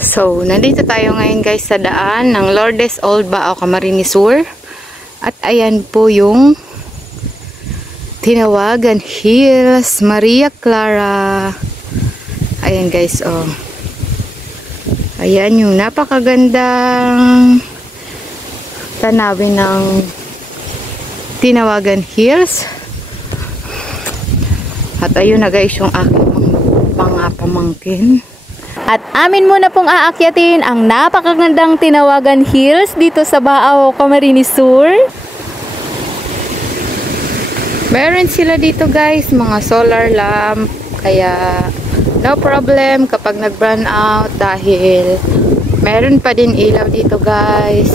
So, nandito tayo ngayon guys sa daan ng Lourdes Old Bao, Camarines Sur. At ayan po yung Tinawagan Hills, Maria Clara. Ayan guys, oh. Ayan yung napakagandang tanawin ng Tinawagan Hills. At ayun na guys yung aking mga pamangkin. At amin muna pong aakyatin ang napakagandang Tinawagan Hills dito sa Bao, Camarines Sur. Meron sila dito guys, mga solar lamp. Kaya no problem kapag nag-burn out dahil meron pa din ilaw dito guys.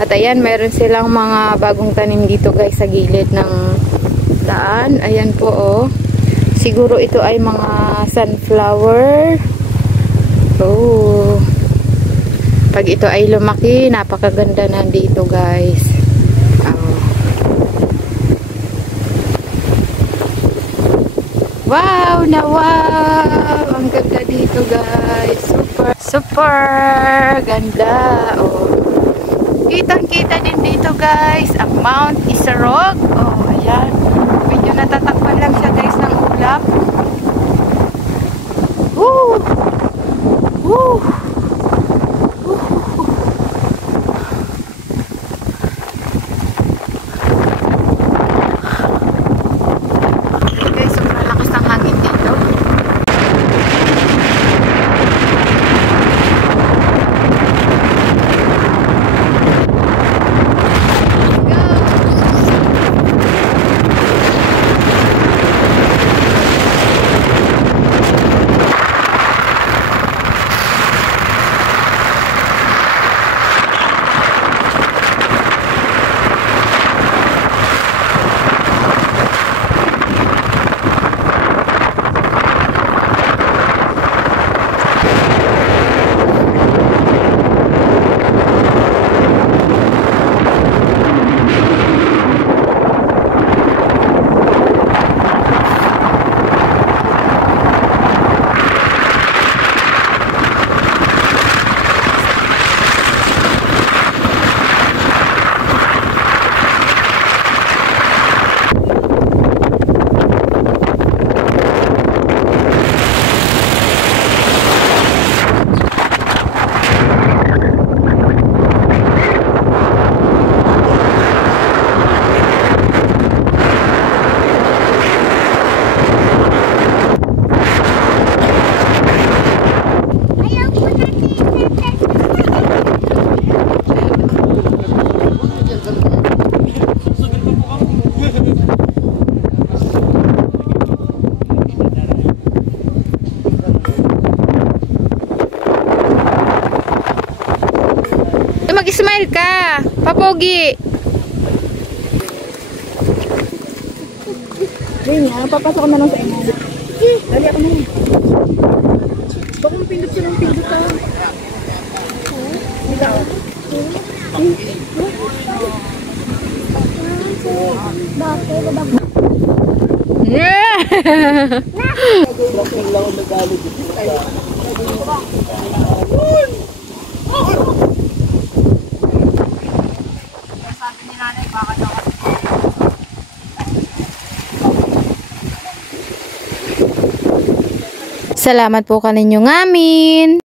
At ayan, meron silang mga bagong tanim dito guys sa gilid ng daan. Ayan po oh. Siguro ito ay mga sunflower. Oh. Pag ito ay lumaki, napakaganda na dito guys. Oh. Wow, na wow! Ang ganda dito guys. Super, super ganda. Oh. Kitang-kita din dito guys ang Mount Isarog. Oh, ayan. Medyo natatakpan lang siya guys ng ulap. Woo! Woo! Guys, sobrang lakas ng hangin dito. Mag-smile ka, papogi. Ayun nga, papasok na lang sa inyo. Dali ako na. Baka mapindot siya ng pindot ka. Yeah! Sabi ni nanay, baka daw. Salamat po kaninyo ngamin.